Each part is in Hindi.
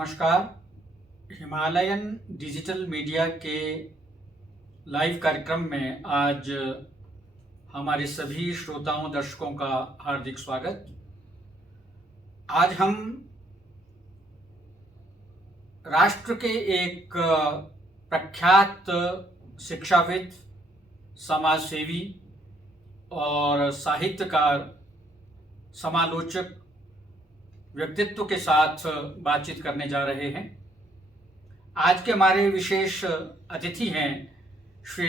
नमस्कार। हिमालयन डिजिटल मीडिया के लाइव कार्यक्रम में आज हमारे सभी श्रोताओं दर्शकों का हार्दिक स्वागत। आज हम राष्ट्र के एक प्रख्यात शिक्षाविद, समाजसेवी और साहित्यकार, समालोचक व्यक्तित्व के साथ बातचीत करने जा रहे हैं। आज के हमारे विशेष अतिथि हैं श्री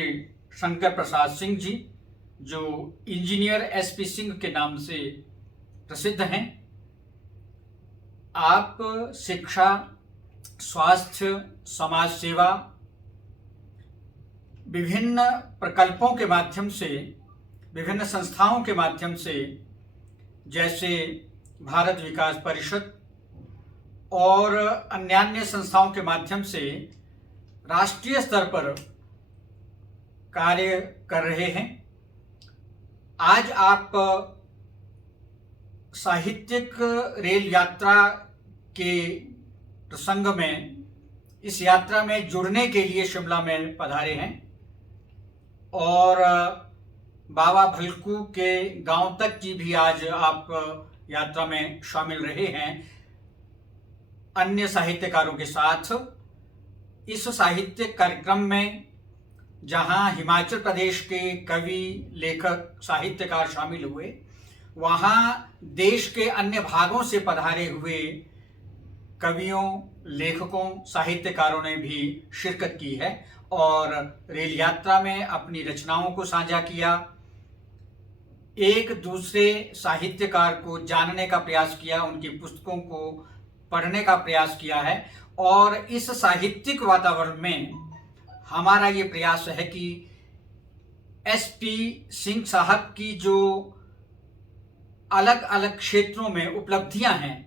शंकर प्रसाद सिंह जी, जो इंजीनियर एसपी सिंह के नाम से प्रसिद्ध हैं। आप शिक्षा, स्वास्थ्य, समाज सेवा, विभिन्न प्रकल्पों के माध्यम से, विभिन्न संस्थाओं के माध्यम से, जैसे भारत विकास परिषद और अन्यान्य संस्थाओं के माध्यम से राष्ट्रीय स्तर पर कार्य कर रहे हैं। आज आप साहित्यिक रेल यात्रा के प्रसंग में इस यात्रा में जुड़ने के लिए शिमला में पधारे हैं और बाबा भलकू के गांव तक की भी आज आप यात्रा में शामिल रहे हैं अन्य साहित्यकारों के साथ। इस साहित्यिक कार्यक्रम में जहां हिमाचल प्रदेश के कवि, लेखक, साहित्यकार शामिल हुए, वहां देश के अन्य भागों से पधारे हुए कवियों, लेखकों, साहित्यकारों ने भी शिरकत की है और रेल यात्रा में अपनी रचनाओं को साझा किया, एक दूसरे साहित्यकार को जानने का प्रयास किया, उनकी पुस्तकों को पढ़ने का प्रयास किया है। और इस साहित्यिक वातावरण में हमारा ये प्रयास है कि एसपी सिंह साहब की जो अलग अलग क्षेत्रों में उपलब्धियां हैं,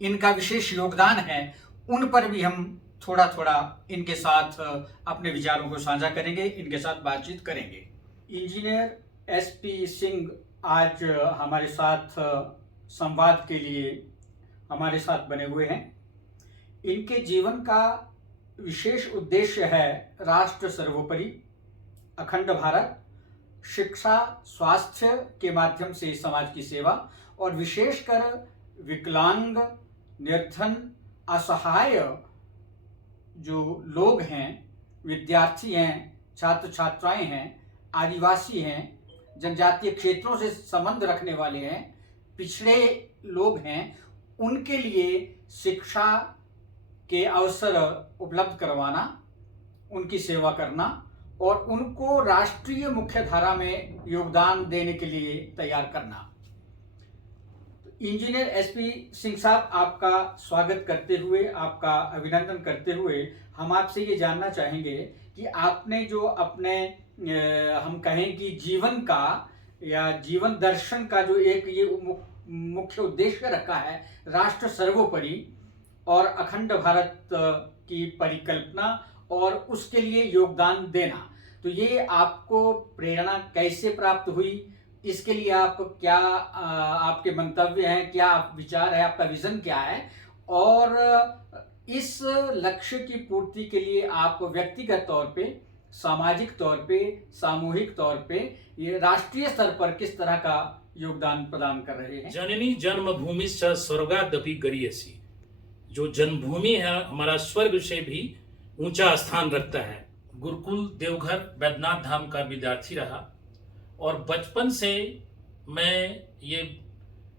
इनका विशेष योगदान है, उन पर भी हम थोड़ा थोड़ा इनके साथ अपने विचारों को साझा करेंगे, इनके साथ बातचीत करेंगे। इंजीनियर एसपी सिंह आज हमारे साथ संवाद के लिए हमारे साथ बने हुए हैं। इनके जीवन का विशेष उद्देश्य है राष्ट्र सर्वोपरि, अखंड भारत, शिक्षा, स्वास्थ्य के माध्यम से समाज की सेवा और विशेषकर विकलांग, निर्धन, असहाय जो लोग हैं, विद्यार्थी हैं, छात्र छात्राएं हैं, आदिवासी हैं, जनजातीय क्षेत्रों से संबंध रखने वाले हैं, पिछड़े लोग हैं, उनके लिए शिक्षा के अवसर उपलब्ध करवाना, उनकी सेवा करना और उनको राष्ट्रीय मुख्यधारा में योगदान देने के लिए तैयार करना। इंजीनियर एसपी सिंह साहब, आपका स्वागत करते हुए, आपका अभिनंदन करते हुए हम आपसे ये जानना चाहेंगे कि आपने जो अपने हम कहें कि जीवन का या जीवन दर्शन का जो एक ये मुख्य उद्देश्य रखा है, राष्ट्र सर्वोपरि और अखंड भारत की परिकल्पना और उसके लिए योगदान देना, तो ये आपको प्रेरणा कैसे प्राप्त हुई? इसके लिए आप क्या आपके मंतव्य हैं, क्या विचार है, आपका विजन क्या है? और इस लक्ष्य की पूर्ति के लिए आप व्यक्तिगत तौर पे, सामाजिक तौर पे, सामूहिक तौर पे, ये राष्ट्रीय स्तर पर किस तरह का योगदान प्रदान कर रहे हैं? जननी जन्मभूमि स स्वर्गादपि गरीयसी, जो जन्मभूमि है हमारा स्वर्ग से भी ऊंचा स्थान रखता है। गुरुकुल देवघर बैद्यनाथ धाम का विद्यार्थी रहा और बचपन से मैं ये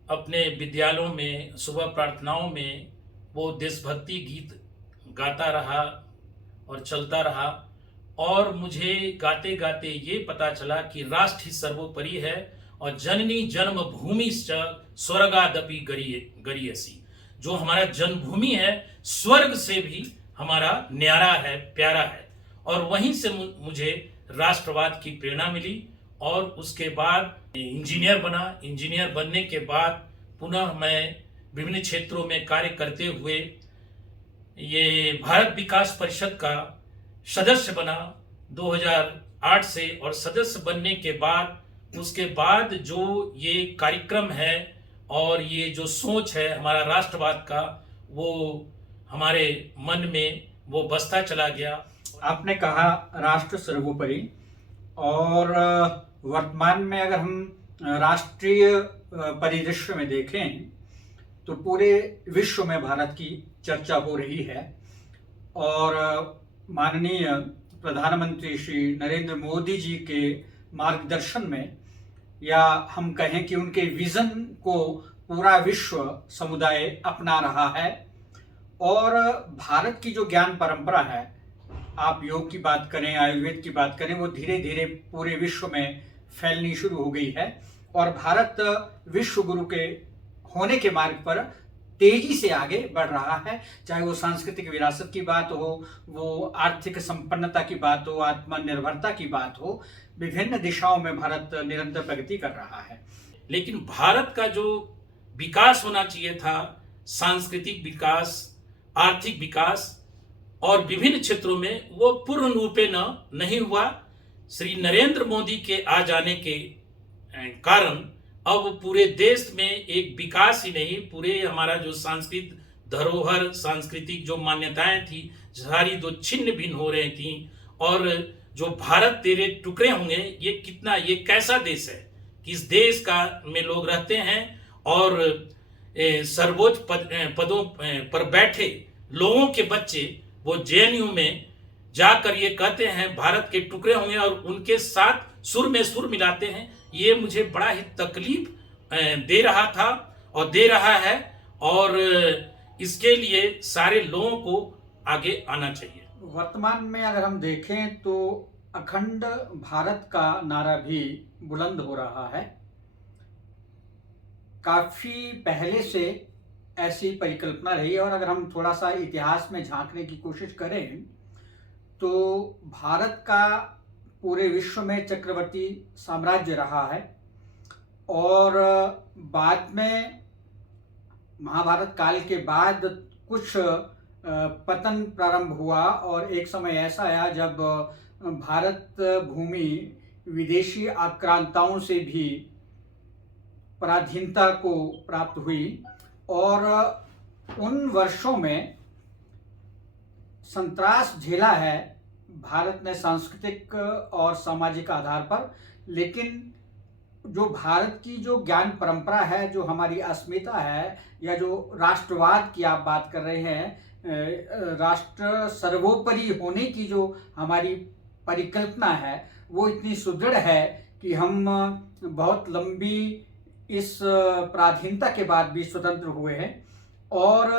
अपने विद्यालयों में सुबह प्रार्थनाओं में वो देशभक्ति गीत गाता रहा और चलता रहा और मुझे गाते गाते ये पता चला कि राष्ट्र ही सर्वोपरि है और जननी जन्मभूमि स्वर्गादपि गरीयसी, जो हमारा जन्मभूमि है स्वर्ग से भी हमारा न्यारा है, प्यारा है। और वहीं से मुझे राष्ट्रवाद की प्रेरणा मिली और उसके बाद इंजीनियर बना। इंजीनियर बनने के बाद पुनः मैं विभिन्न क्षेत्रों में कार्य करते हुए ये भारत विकास परिषद का सदस्य बना 2008 से, और सदस्य बनने के बाद उसके बाद जो ये कार्यक्रम है और ये जो सोच है हमारा राष्ट्रवाद का, वो हमारे मन में वो बसता चला गया। आपने कहा राष्ट्र सर्वोपरि, और वर्तमान में अगर हम राष्ट्रीय परिदृश्य में देखें तो पूरे विश्व में भारत की चर्चा हो रही है। और माननीय प्रधानमंत्री श्री नरेंद्र मोदी जी के मार्गदर्शन में, या हम कहें कि उनके विजन को पूरा विश्व समुदाय अपना रहा है। और भारत की जो ज्ञान परंपरा है, आप योग की बात करें, आयुर्वेद की बात करें, वो धीरे धीरे पूरे विश्व में फैलनी शुरू हो गई है। और भारत विश्व गुरु के होने के मार्ग पर तेजी से आगे बढ़ रहा है। चाहे वो सांस्कृतिक विरासत की बात हो, वो आर्थिक संपन्नता की बात हो, आत्मनिर्भरता की बात हो, विभिन्न दिशाओं में भारत निरंतर प्रगति कर रहा है। लेकिन भारत का जो विकास होना चाहिए था, सांस्कृतिक विकास, आर्थिक विकास और विभिन्न क्षेत्रों में, वो पूर्ण रूपे नहीं हुआ। श्री नरेंद्र मोदी के आ जाने के कारण अब पूरे देश में एक विकास ही नहीं, पूरे हमारा जो सांस्कृतिक धरोहर, सांस्कृतिक जो मान्यताएं थी, सारी दो छिन्न भिन्न हो रही थी। और जो भारत तेरे टुकड़े होंगे, ये कैसा देश है कि इस देश का में लोग रहते हैं और सर्वोच्च पदों पर बैठे लोगों के बच्चे वो जेएनयू में जाकर ये कहते हैं भारत के टुकड़े होंगे और उनके साथ सुर में सुर मिलाते हैं। ये मुझे बड़ा ही तकलीफ दे रहा था और दे रहा है, और इसके लिए सारे लोगों को आगे आना चाहिए। वर्तमान में अगर हम देखें तो अखंड भारत का नारा भी बुलंद हो रहा है। काफी पहले से ऐसी परिकल्पना रही है। और अगर हम थोड़ा सा इतिहास में झांकने की कोशिश करें तो भारत का पूरे विश्व में चक्रवर्ती साम्राज्य रहा है। और बाद में महाभारत काल के बाद कुछ पतन प्रारंभ हुआ, और एक समय ऐसा आया जब भारत भूमि विदेशी आक्रांताओं से भी पराधीनता को प्राप्त हुई। और उन वर्षों में संत्रास झेला है भारत ने सांस्कृतिक और सामाजिक आधार पर। लेकिन जो भारत की जो ज्ञान परंपरा है, जो हमारी अस्मिता है, या जो राष्ट्रवाद की आप बात कर रहे हैं, राष्ट्र सर्वोपरि होने की जो हमारी परिकल्पना है, वो इतनी सुदृढ़ है कि हम बहुत लंबी इस पराधीनता के बाद भी स्वतंत्र हुए हैं। और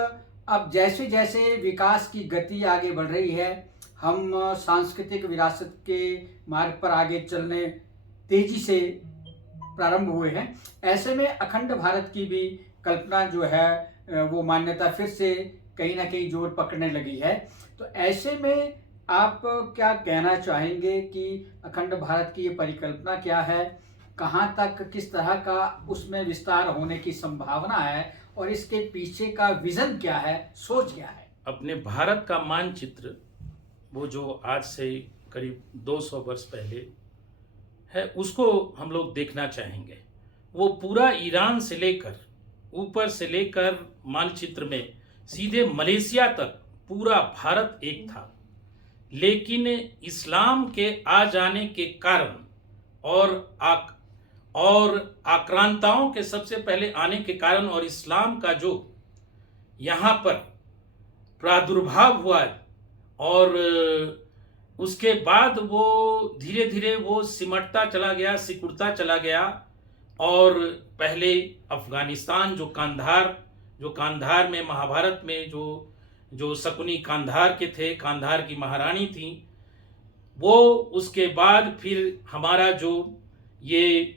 अब जैसे जैसे विकास की गति आगे बढ़ रही है, हम सांस्कृतिक विरासत के मार्ग पर आगे चलने तेजी से प्रारंभ हुए हैं। ऐसे में अखंड भारत की भी कल्पना जो है वो मान्यता फिर से कहीं ना कहीं जोर पकड़ने लगी है। तो ऐसे में आप क्या कहना चाहेंगे कि अखंड भारत की ये परिकल्पना क्या है, कहाँ तक किस तरह का उसमें विस्तार होने की संभावना है, और इसके पीछे का विजन क्या है, सोच क्या है? अपने भारत का मानचित्र वो जो आज से करीब 200 वर्ष पहले है, उसको हम लोग देखना चाहेंगे। वो पूरा ईरान से लेकर ऊपर से लेकर मानचित्र में सीधे मलेशिया तक पूरा भारत एक था। लेकिन इस्लाम के आ जाने के कारण और आक्रांताओं के सबसे पहले आने के कारण और इस्लाम का जो यहाँ पर प्रादुर्भाव हुआ, और उसके बाद वो धीरे धीरे वो सिमटता चला गया, सिकुड़ता चला गया। और पहले अफगानिस्तान जो कांधार में महाभारत में जो शकुनी कांधार के थे, कांधार की महारानी थी, वो उसके बाद फिर हमारा जो ये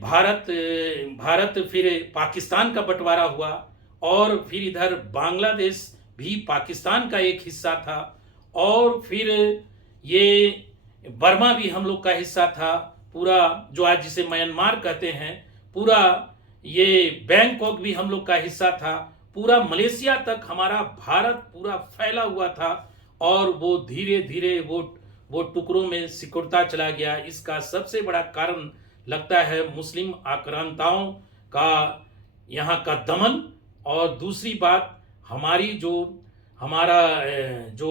भारत फिर पाकिस्तान का बंटवारा हुआ, और फिर इधर बांग्लादेश भी पाकिस्तान का एक हिस्सा था, और फिर ये बर्मा भी हम लोग का हिस्सा था, पूरा जो आज जिसे म्यांमार कहते हैं, पूरा ये बैंकॉक भी हम लोग का हिस्सा था, पूरा मलेशिया तक हमारा भारत पूरा फैला हुआ था। और वो धीरे धीरे वो टुकड़ों में सिकुड़ता चला गया। इसका सबसे बड़ा कारण लगता है मुस्लिम आक्रांताओं का यहाँ का दमन, और दूसरी बात हमारी जो हमारा जो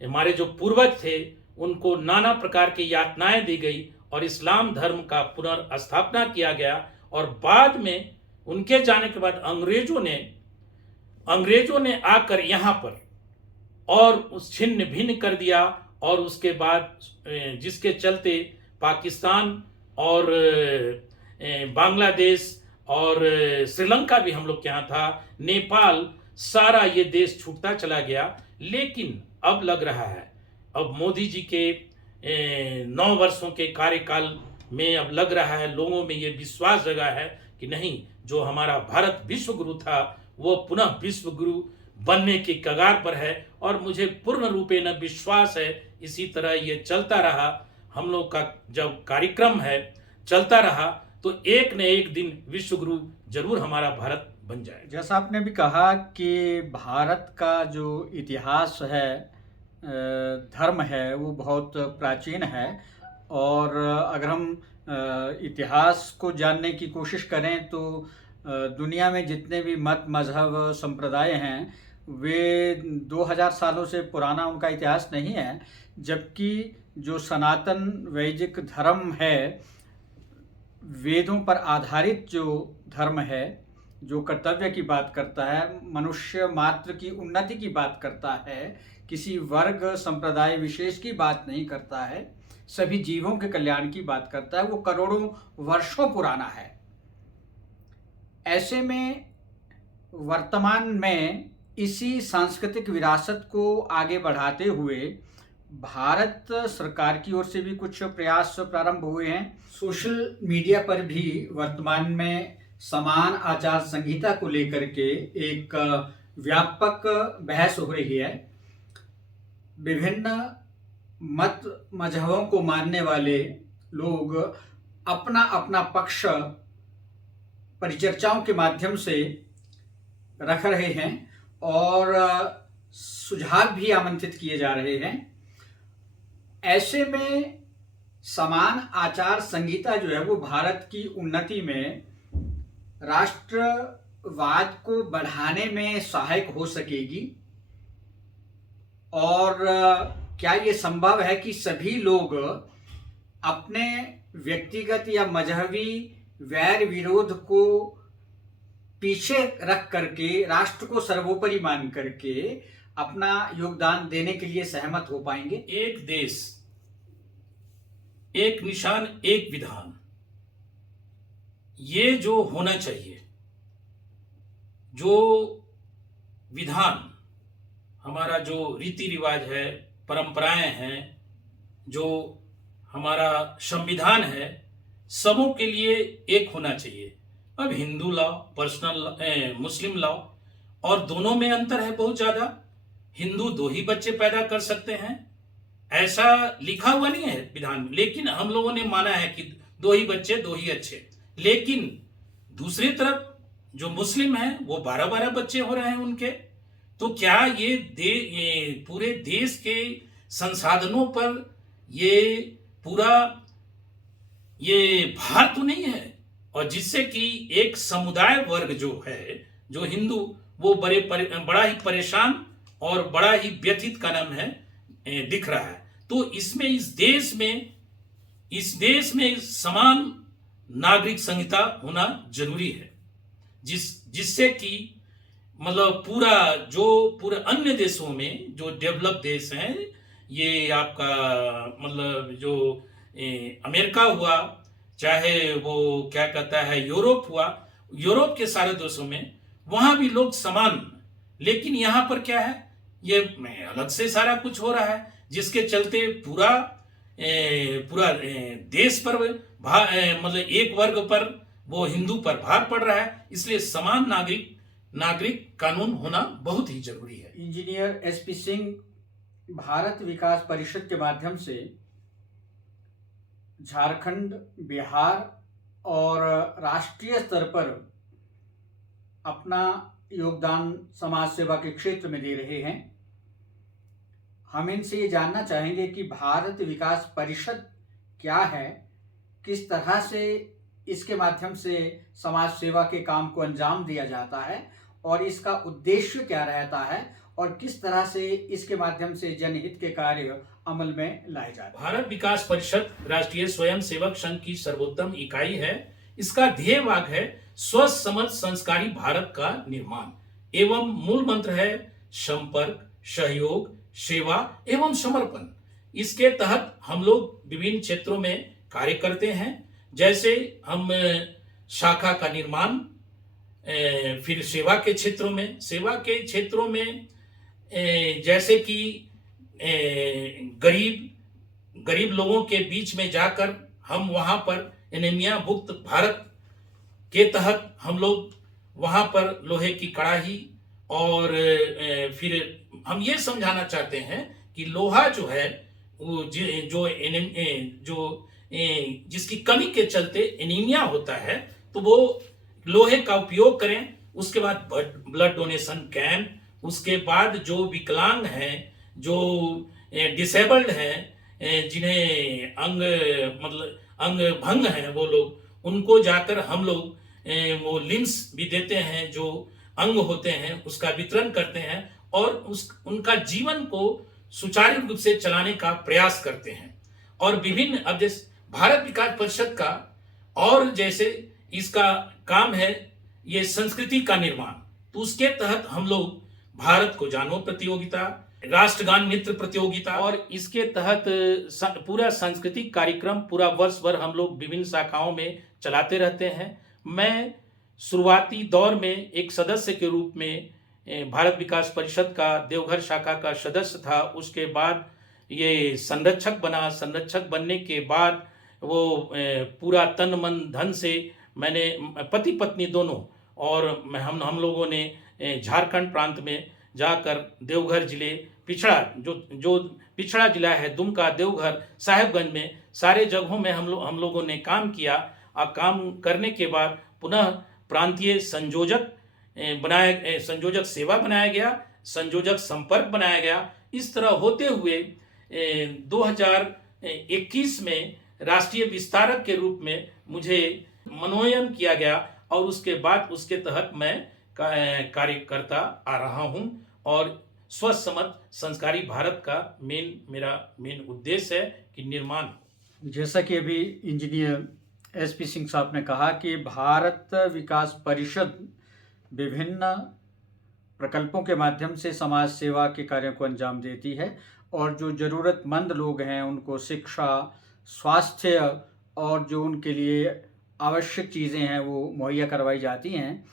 हमारे जो पूर्वज थे उनको नाना प्रकार की यातनाएं दी गई और इस्लाम धर्म का पुनर्स्थापना किया गया। और बाद में उनके जाने के बाद अंग्रेजों ने आकर यहाँ पर और उस छिन्न भिन्न कर दिया। और उसके बाद जिसके चलते पाकिस्तान और बांग्लादेश और श्रीलंका भी हम लोग के यहाँ था, नेपाल, सारा ये देश छूटता चला गया। लेकिन अब लग रहा है, अब मोदी जी के 9 वर्षों के कार्यकाल में अब लग रहा है, लोगों में ये विश्वास जगा है कि नहीं, जो हमारा भारत विश्व गुरु था वो पुनः विश्व गुरु बनने की कगार पर है। और मुझे पूर्ण रूपेण विश्वास है इसी तरह ये चलता रहा, हम लोग का जब कार्यक्रम है चलता रहा तो एक न एक दिन विश्व गुरु जरूर हमारा भारत बन जाएगा। जैसा आपने भी कहा कि भारत का जो इतिहास है, धर्म है, वो बहुत प्राचीन है। और अगर हम इतिहास को जानने की कोशिश करें तो दुनिया में जितने भी मत मज़हब संप्रदाय हैं वे 2000 सालों से पुराना उनका इतिहास नहीं है। जबकि जो सनातन वैदिक धर्म है, वेदों पर आधारित जो धर्म है, जो कर्तव्य की बात करता है, मनुष्य मात्र की उन्नति की बात करता है, किसी वर्ग संप्रदाय विशेष की बात नहीं करता है, सभी जीवों के कल्याण की बात करता है, वो करोड़ों वर्षों पुराना है। ऐसे में वर्तमान में इसी सांस्कृतिक विरासत को आगे बढ़ाते हुए भारत सरकार की ओर से भी कुछ प्रयास प्रारंभ हुए हैं। सोशल मीडिया पर भी वर्तमान में समान आचार संहिता को लेकर के एक व्यापक बहस हो रही है। विभिन्न मत मजहबों को मानने वाले लोग अपना अपना पक्ष परिचर्चाओं के माध्यम से रख रहे हैं और सुझाव भी आमंत्रित किए जा रहे हैं। ऐसे में समान आचार संहिता जो है वो भारत की उन्नति में, राष्ट्रवाद को बढ़ाने में सहायक हो सकेगी। और क्या ये संभव है कि सभी लोग अपने व्यक्तिगत या मजहबी वैर विरोध को पीछे रख करके, राष्ट्र को सर्वोपरि मान करके अपना योगदान देने के लिए सहमत हो पाएंगे? एक देश, एक निशान, एक विधान, ये जो होना चाहिए, जो विधान हमारा, जो रीति रिवाज है, परंपराएं हैं, जो हमारा संविधान है, सबों के लिए एक होना चाहिए। अब हिंदू लॉ, पर्सनल मुस्लिम लॉ, और दोनों में अंतर है बहुत ज्यादा। हिंदू 2 ही बच्चे पैदा कर सकते हैं, ऐसा लिखा हुआ नहीं है विधान में, लेकिन हम लोगों ने माना है कि 2 ही बच्चे 2 ही अच्छे। लेकिन दूसरी तरफ जो मुस्लिम हैं वो 12-12 बच्चे हो रहे हैं उनके। तो क्या ये पूरे देश के संसाधनों पर ये पूरा ये भार तो नहीं है? और जिससे कि एक समुदाय वर्ग जो है, जो हिंदू, वो बड़ा ही परेशान और बड़ा ही व्यथित का नाम है दिख रहा है। तो इसमें इस देश में समान नागरिक संहिता होना जरूरी है, जिससे कि मतलब पूरे अन्य देशों में जो डेवलप देश हैं, ये आपका मतलब जो अमेरिका हुआ, चाहे वो क्या कहता है यूरोप हुआ, यूरोप के सारे देशों में वहां भी लोग समान। लेकिन यहाँ पर क्या है, ये अलग से सारा कुछ हो रहा है, जिसके चलते पूरा देश पर मतलब एक वर्ग पर, वो हिंदू पर भार पड़ रहा है। इसलिए समान नागरिक कानून होना बहुत ही जरूरी है। इंजीनियर SP सिंह, भारत विकास परिषद के माध्यम से झारखंड, बिहार और राष्ट्रीय स्तर पर अपना योगदान समाज सेवा के क्षेत्र में दे रहे हैं। हम इनसे ये जानना चाहेंगे कि भारत विकास परिषद क्या है, किस तरह से इसके माध्यम से समाज सेवा के काम को अंजाम दिया जाता है और इसका उद्देश्य क्या रहता है, और किस तरह से इसके माध्यम से जनहित के कार्य अमल में लाए जाते हैं। भारत विकास परिषद राष्ट्रीय स्वयं सेवक संघ की सर्वोत्तम इकाई है। इसका ध्येय वाक्य है स्वस्थ समर्थ संस्कारी भारत का निर्माण एवं मूल मंत्र है संपर्क, सहयोग, सेवा एवं समर्पण। इसके तहत हम लोग विभिन्न क्षेत्रों में कार्य करते हैं, जैसे हम शाखा का निर्माण, फिर सेवा के क्षेत्रों में जैसे कि गरीब लोगों के बीच में जाकर हम वहां पर एनीमिया मुक्त भारत के तहत हम लोग वहां पर लोहे की कड़ाही और फिर हम ये समझाना चाहते हैं कि लोहा जो है वो जिसकी कमी के चलते एनीमिया होता है, तो वो लोहे का उपयोग करें। उसके बाद ब्लड डोनेशन कैंप, उसके बाद जो विकलांग हैं, जो डिसेबल्ड हैं, जिन्हें अंग भंग हैं, वो लोग, उनको जाकर हम लोग वो लिम्स भी देते हैं, जो अंग होते हैं उसका वितरण करते हैं और उनका जीवन को सुचारू रूप से चलाने का प्रयास करते हैं। और विभिन्न, अब जैसे भारत विकास परिषद का और जैसे इसका काम है ये संस्कृति का निर्माण, तो उसके तहत हम लोग भारत को जानो प्रतियोगिता, राष्ट्रगान नृत्य प्रतियोगिता और इसके तहत पूरा सांस्कृतिक कार्यक्रम पूरा वर्ष भर हम लोग विभिन्न शाखाओं में चलाते रहते हैं। मैं शुरुआती दौर में एक सदस्य के रूप में भारत विकास परिषद का देवघर शाखा का सदस्य था। उसके बाद ये संरक्षक बना। संरक्षक बनने के बाद वो पूरा तन मन धन से मैंने पति पत्नी दोनों और हम लोगों ने झारखंड प्रांत में जाकर देवघर जिले जो पिछड़ा जिला है, दुमका, देवघर, साहेबगंज में सारे जगहों में हम लोगों ने काम किया। और काम करने के बाद पुनः प्रांतीय संयोजक सेवा बनाया गया, संयोजक संपर्क बनाया गया। इस तरह होते हुए 2021 में राष्ट्रीय विस्तारक के रूप में मुझे मनोनयन किया गया और उसके बाद उसके तहत मैं कार्य करता आ रहा हूं। और स्वस्थ समर्थ संस्कारी भारत का मेरा मेन उद्देश्य है कि निर्माण। जैसा कि अभी इंजीनियर एसपी सिंह साहब ने कहा कि भारत विकास परिषद विभिन्न प्रकल्पों के माध्यम से समाज सेवा के कार्यों को अंजाम देती है और जो ज़रूरतमंद लोग हैं उनको शिक्षा, स्वास्थ्य और जो उनके लिए आवश्यक चीज़ें हैं वो मुहैया करवाई जाती हैं।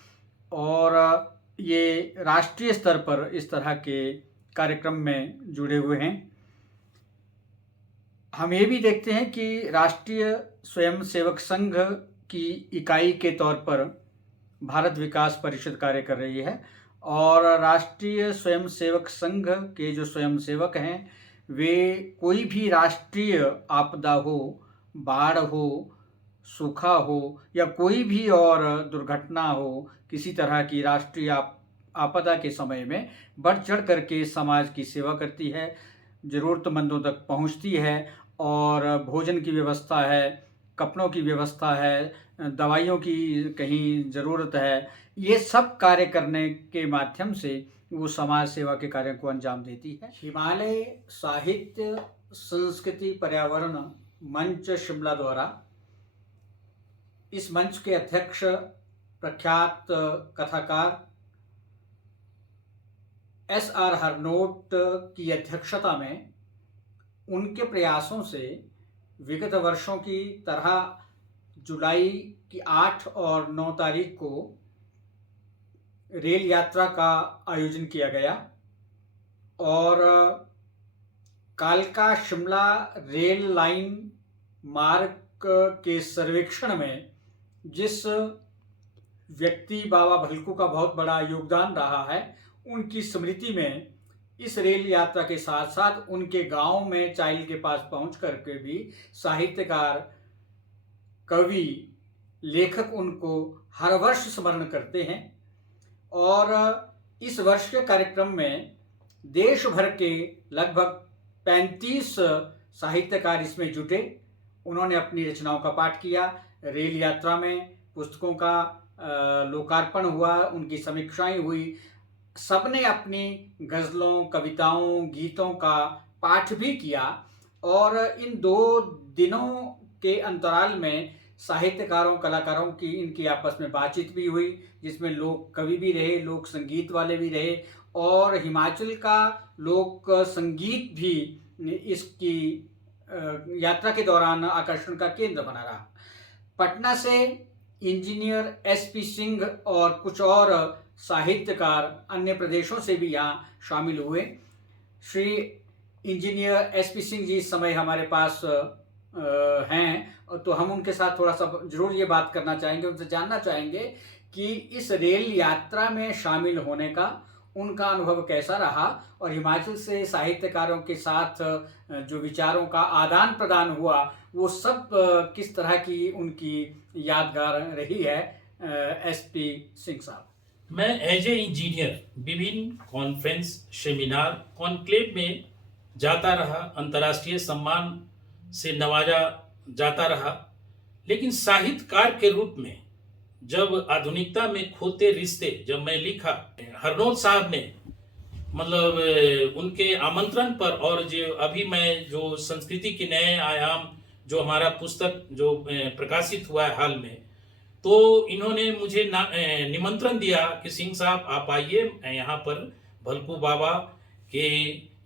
और ये राष्ट्रीय स्तर पर इस तरह के कार्यक्रम में जुड़े हुए हैं। हम ये भी देखते हैं कि राष्ट्रीय स्वयं सेवक संघ की इकाई के तौर पर भारत विकास परिषद कार्य कर रही है और राष्ट्रीय स्वयं सेवक संघ के जो स्वयं सेवक हैं वे कोई भी राष्ट्रीय आपदा हो, बाढ़ हो, सूखा हो या कोई भी और दुर्घटना हो, किसी तरह की राष्ट्रीय आपदा के समय में बढ़ चढ़ करके समाज की सेवा करती है, ज़रूरतमंदों तक पहुंचती है और भोजन की व्यवस्था है, कपड़ों की व्यवस्था है, दवाइयों की कहीं ज़रूरत है, ये सब कार्य करने के माध्यम से वो समाज सेवा के कार्य को अंजाम देती है। हिमालय साहित्य संस्कृति पर्यावरण मंच शिमला द्वारा इस मंच के अध्यक्ष प्रख्यात कथाकार SR हरनोट की अध्यक्षता में उनके प्रयासों से विगत वर्षों की तरह जुलाई की 8 और 9 तारीख को रेल यात्रा का आयोजन किया गया और कालका शिमला रेल लाइन मार्ग के सर्वेक्षण में जिस व्यक्ति बाबा भलकू का बहुत बड़ा योगदान रहा है, उनकी स्मृति में इस रेल यात्रा के साथ साथ उनके गांव में चाइल के पास पहुंच करके भी साहित्यकार, कवि, लेखक उनको हर वर्ष स्मरण करते हैं। और इस वर्ष के कार्यक्रम में देश भर के लगभग 35 साहित्यकार इसमें जुटे। उन्होंने अपनी रचनाओं का पाठ किया। रेल यात्रा में पुस्तकों का लोकार्पण हुआ, उनकी समीक्षाएं हुई, सबने अपनी गज़लों, कविताओं, गीतों का पाठ भी किया और इन 2 दिनों के अंतराल में साहित्यकारों, कलाकारों की इनकी आपस में बातचीत भी हुई, जिसमें लोक कवि भी रहे, लोक संगीत वाले भी रहे और हिमाचल का लोक संगीत भी इसकी यात्रा के दौरान आकर्षण का केंद्र बना रहा। पटना से इंजीनियर एसपी सिंह और कुछ और साहित्यकार अन्य प्रदेशों से भी यहाँ शामिल हुए। श्री इंजीनियर एसपी सिंह जी इस समय हमारे पास हैं, तो हम उनके साथ थोड़ा सा जरूर ये बात करना चाहेंगे, उनसे जानना चाहेंगे कि इस रेल यात्रा में शामिल होने का उनका अनुभव कैसा रहा और हिमाचल से साहित्यकारों के साथ जो विचारों का आदान प्रदान हुआ वो सब किस तरह की उनकी यादगार रही है। एसपी सिंह साहब। मैं एज ए इंजीनियर विभिन्न कॉन्फ्रेंस, सेमिनार, कॉन्क्लेव में जाता रहा, अंतर्राष्ट्रीय सम्मान से नवाजा जाता रहा, लेकिन साहित्यकार के रूप में जब आधुनिकता में खोते रिश्ते जब मैं लिखा, हरनोद साहब ने मतलब उनके आमंत्रण पर और जो अभी मैं जो संस्कृति के नए आयाम जो हमारा पुस्तक जो प्रकाशित हुआ है हाल में, तो इन्होंने मुझे निमंत्रण दिया कि सिंह साहब आप आइए, यहाँ पर भलकू बाबा के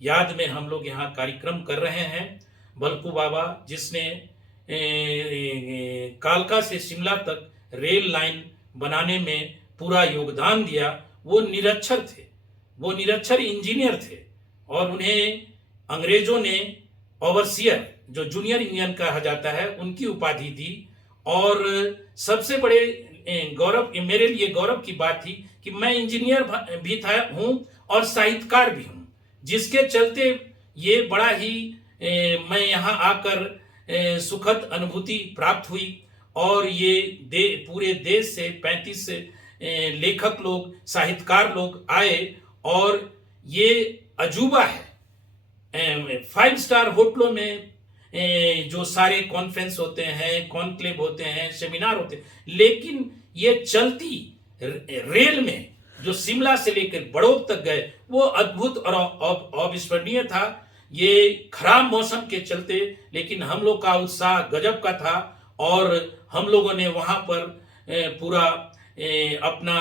याद में हम लोग यहाँ कार्यक्रम कर रहे हैं। भलकू बाबा जिसने कालका से शिमला तक रेल लाइन बनाने में पूरा योगदान दिया, वो निरक्षर थे, वो निरक्षर इंजीनियर थे और उन्हें अंग्रेजों ने ओवरसियर जो जूनियर इंजीनियर कहा जाता है उनकी उपाधि दी। और सबसे बड़े गौरव, मेरे लिए गौरव की बात थी कि मैं इंजीनियर भी था हूँ और साहित्यकार भी हूँ, जिसके चलते ये बड़ा ही मैं यहाँ आकर सुखद अनुभूति प्राप्त हुई। और ये पूरे देश से 35 लेखक लोग, साहित्यकार लोग आए और ये अजूबा है। 5 स्टार होटलों में जो सारे कॉन्फ्रेंस होते हैं, कॉन्क्लेव होते हैं, सेमिनार होते हैं, लेकिन ये चलती रेल में जो शिमला से लेकर बड़ौद तक गए वो अद्भुत और अविस्मरणीय था। ये खराब मौसम के चलते लेकिन हम लोग का उत्साह गजब का था और हम लोगों ने वहाँ पर पूरा अपने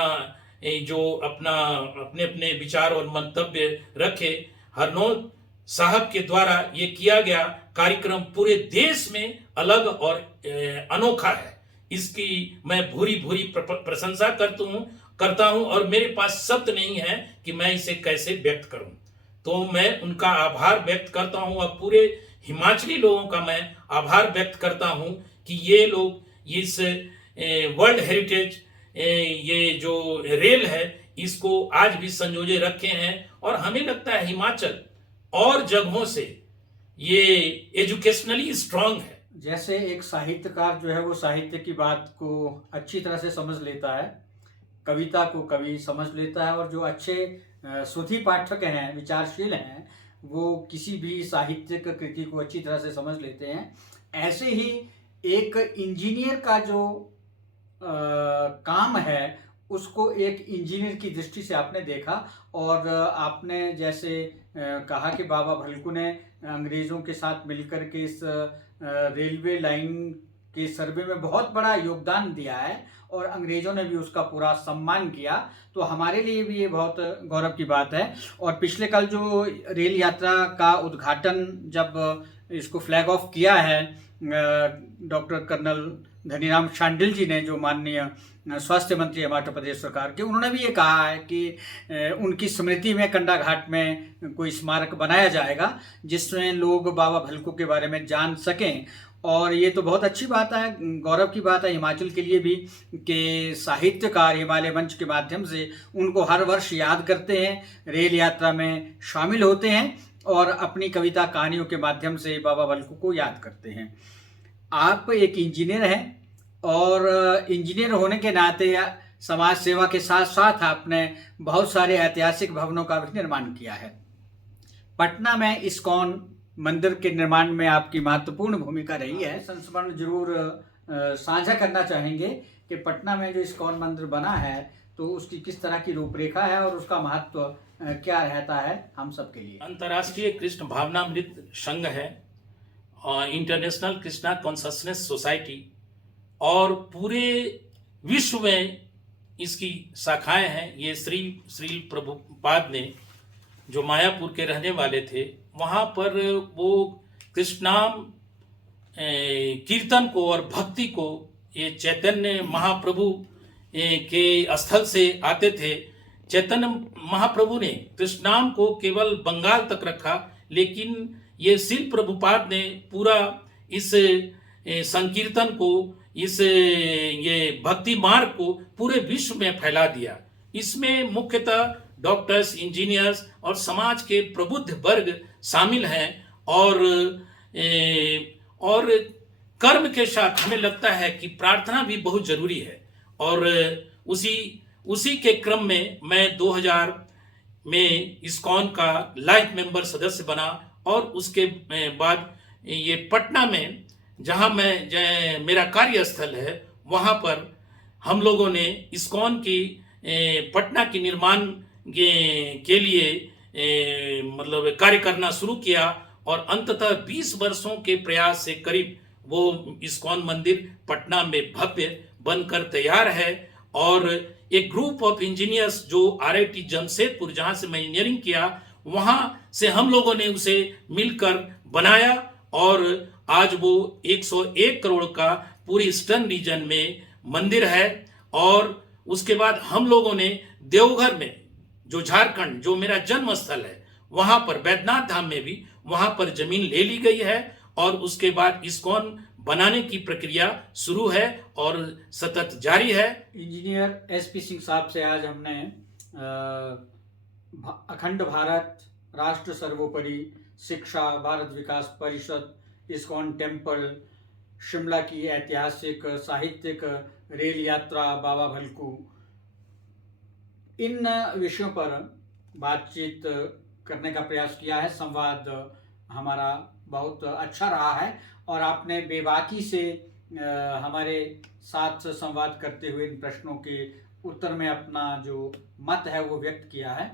अपने विचार और मंतव्य रखे। हरनोद साहब के द्वारा ये किया गया कार्यक्रम पूरे देश में अलग और अनोखा है। इसकी मैं भूरी भूरी प्रशंसा करता हूँ और मेरे पास शब्द नहीं है कि मैं इसे कैसे व्यक्त करूँ। तो मैं उनका आभार व्यक्त करता हूँ और पूरे हिमाचली लोगों का मैं आभार व्यक्त करता हूँ कि ये लोग इस वर्ल्ड हेरिटेज ये जो रेल है इसको आज भी संजोए रखे हैं। और हमें लगता है हिमाचल और जगहों से ये एजुकेशनली स्ट्रांग है। जैसे एक साहित्यकार जो है वो साहित्य की बात को अच्छी तरह से समझ लेता है, कविता को कवि समझ लेता है और जो अच्छे सुधी पाठक हैं, विचारशील हैं, वो किसी भी साहित्यिक कृति को अच्छी तरह से समझ लेते हैं। ऐसे ही एक इंजीनियर का जो काम है उसको एक इंजीनियर की दृष्टि से आपने देखा और आपने जैसे कहा कि बाबा भलकू ने अंग्रेज़ों के साथ मिलकर के इस रेलवे लाइन के सर्वे में बहुत बड़ा योगदान दिया है और अंग्रेज़ों ने भी उसका पूरा सम्मान किया, तो हमारे लिए भी ये बहुत गौरव की बात है। और पिछले कल जो रेल यात्रा का उद्घाटन जब इसको फ्लैग ऑफ किया है डॉक्टर कर्नल धनीराम शांडिल जी ने, जो माननीय स्वास्थ्य मंत्री हिमाचल प्रदेश सरकार के, उन्होंने भी ये कहा है कि उनकी स्मृति में कंडा घाट में कोई स्मारक बनाया जाएगा जिसमें लोग बाबा भलकू के बारे में जान सकें। और ये तो बहुत अच्छी बात है, गौरव की बात है हिमाचल के लिए भी कि साहित्यकार हिमालय मंच के माध्यम से उनको हर वर्ष याद करते हैं, रेल यात्रा में शामिल होते हैं और अपनी कविता कहानियों के माध्यम से बाबा भलकू को याद करते हैं। आप एक इंजीनियर हैं और इंजीनियर होने के नाते समाज सेवा के साथ साथ आपने बहुत सारे ऐतिहासिक भवनों का भी निर्माण किया है। पटना में इस्कॉन मंदिर के निर्माण में आपकी महत्वपूर्ण भूमिका रही है। संस्मरण जरूर साझा करना चाहेंगे कि पटना में जो इस्कॉन मंदिर बना है तो उसकी किस तरह की रूपरेखा है और उसका महत्व क्या रहता है हम सबके लिए। अंतर्राष्ट्रीय कृष्ण भावनामृत संघ है और इंटरनेशनल कृष्णा कॉन्शसनेस सोसाइटी और पूरे विश्व में इसकी शाखाएं हैं। ये श्री प्रभुपाद ने जो मायापुर के रहने वाले थे वहाँ पर वो कृष्णाम कीर्तन को और भक्ति को ये चैतन्य महाप्रभु के स्थल से आते थे। चैतन्य महाप्रभु ने कृष्णाम को केवल बंगाल तक रखा, लेकिन ये श्रील प्रभुपाद ने पूरा इस संकीर्तन को, इस ये भक्ति मार्ग को पूरे विश्व में फैला दिया। इसमें मुख्यतः डॉक्टर्स, इंजीनियर्स और समाज के प्रबुद्ध वर्ग शामिल हैं और कर्म के साथ हमें लगता है कि प्रार्थना भी बहुत जरूरी है। और उसी के क्रम में मैं 2000 में इस्कॉन का लाइफ मेंबर सदस्य बना और उसके बाद ये पटना में जहाँ मेरा कार्यस्थल है वहाँ पर हम लोगों ने इस्कॉन की पटना के निर्माण के लिए मतलब कार्य करना शुरू किया और अंततः 20 वर्षों के प्रयास से करीब वो इस्कॉन मंदिर पटना में भव्य बनकर तैयार है। और एक ग्रुप ऑफ इंजीनियर्स जो RIT जमशेदपुर, जहाँ से मैं इंजीनियरिंग किया, वहाँ से हम लोगों ने उसे मिलकर बनाया और आज वो 101 करोड़ का पूरी ईस्टर्न रीजन में मंदिर है। और उसके बाद हम लोगों ने देवघर में, जो झारखंड, जो मेरा जन्म स्थल है, वहाँ पर बैद्यनाथ धाम में भी वहाँ पर जमीन ले ली गई है और उसके बाद इस्कॉन बनाने की प्रक्रिया शुरू है और सतत जारी है। इंजीनियर SP सिंह साहब से आज हमने अखंड भारत, राष्ट्र सर्वोपरि, शिक्षा, भारत विकास परिषद, इस्कॉन टेम्पल, शिमला की ऐतिहासिक साहित्यिक रेल यात्रा, बाबा भलकू, इन विषयों पर बातचीत करने का प्रयास किया है। संवाद हमारा बहुत अच्छा रहा है और आपने बेबाकी से हमारे साथ संवाद करते हुए इन प्रश्नों के उत्तर में अपना जो मत है वो व्यक्त किया है।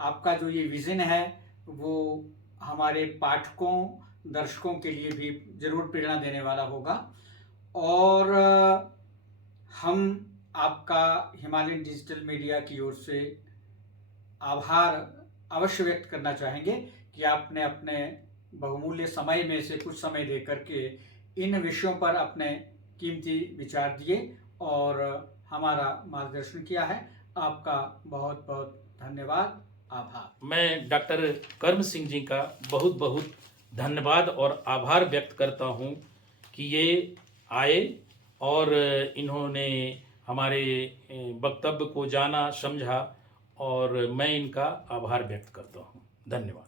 आपका जो ये विज़न है वो हमारे पाठकों, दर्शकों के लिए भी ज़रूर प्रेरणा देने वाला होगा और हम आपका हिमालयन डिजिटल मीडिया की ओर से आभार अवश्य व्यक्त करना चाहेंगे कि आपने अपने बहुमूल्य समय में से कुछ समय दे करके इन विषयों पर अपने कीमती विचार दिए और हमारा मार्गदर्शन किया है। आपका बहुत बहुत धन्यवाद, आभार। मैं डॉक्टर कर्म सिंह जी का बहुत बहुत धन्यवाद और आभार व्यक्त करता हूं कि ये आए और इन्होंने हमारे वक्तव्य को जाना, समझा और मैं इनका आभार व्यक्त करता हूं। धन्यवाद।